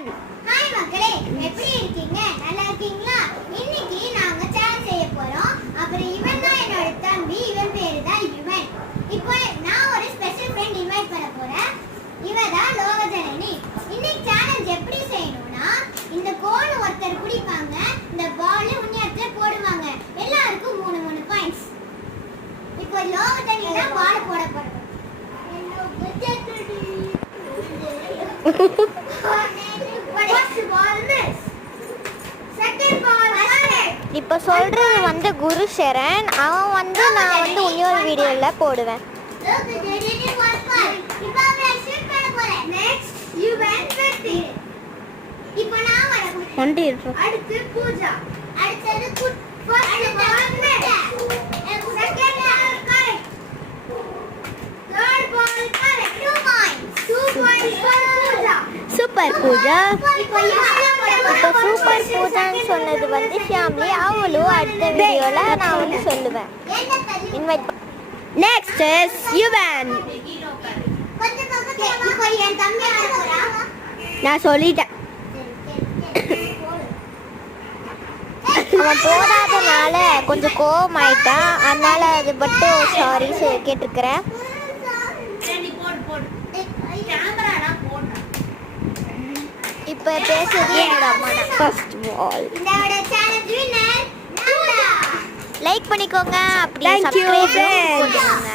1. Hi மக்களே, எப்படி இருக்கீங்க? நல்லா இருக்கீங்களா? இன்னைக்கு நாங்க சேலஞ்ச் செய்ய போறோம். அப்புறம் இவன் தான் என்னோட தம்பி, இவன் பேரு தான் யுவன். இப்போ நான் ஒரு ஸ்பெஷல் ஃப்ரெண்ட் இன்வைட் பண்ண போறேன். இவ தான் லோகஜனனி. இன்னைக்கு சேலஞ்ச் எப்படி செய்யணும்னா, இந்த கோன் ஒருத்தர் குடிப்பாங்க, இந்த பால் உன்னியத்துல போடுவாங்க. எல்லாருக்கும் 3 பாயிண்ட்ஸ். இப்போ லோகஜனனி தான் பால் போட போறோம். இப்போ சொல்றது வந்து குரு சரண். அவன் வந்து நான் வந்து இன்னொரு வீடியோல போடுவேன். அடுத்து பூஜா, அடுத்தது சூப்பர் பூஜா. இப்போ சூப்பர் பூஜான்னு சொன்னது வந்து ஷாம்லி. அவளும் அடுத்த வீடியோல நான் வந்து சொல்லுவேன். இன்வைட். Next is Yuvan. நான் சொல்லிட்டேன். அவன் போடாதனால கொஞ்சம் கோவமாயிட்டான். அதனால அது மட்டும் சாரி கேட்டுக்கிறேன். இப்போ பேசுறது என்னோட அம்மா தான். ஃபர்ஸ்ட் ஆல் லைக் பண்ணிக்கோங்க, அப்படியே சப்ஸ்கிரைப் பண்ணுங்க.